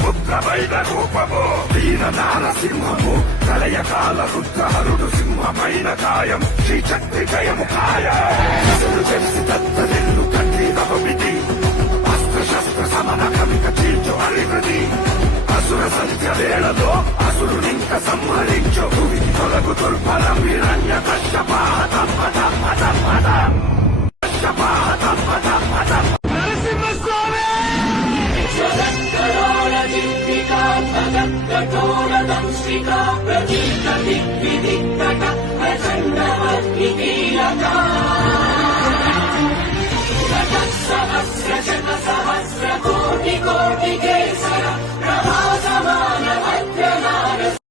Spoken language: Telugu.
పుత్రమైన రూపము వీర నారసింహము ప్రళయకాల రుద్రహరుడు సింహమైన కాయం శ్రీశక్తి జయము ఖాయము తెలిసి దత్తనిల్లు కంటి నవమిది అస్త్ర శస్త్ర సమన కవిక చీల్చు అరివది అసుర సంధ్య వేళలో అసురునింక సంహరించు భూమికి తొలగు దుర్బలం హిరణ్య కశ్యపాహతం పదం పదం పదం కశ్యపాహతం పదం పదం నరసింహస్వామి కఠోరదంశ్రికా ప్రతీక దిగ్విదిక్కట ప్రచండమగ్నికీలకా సహస్ర శత సహస్ర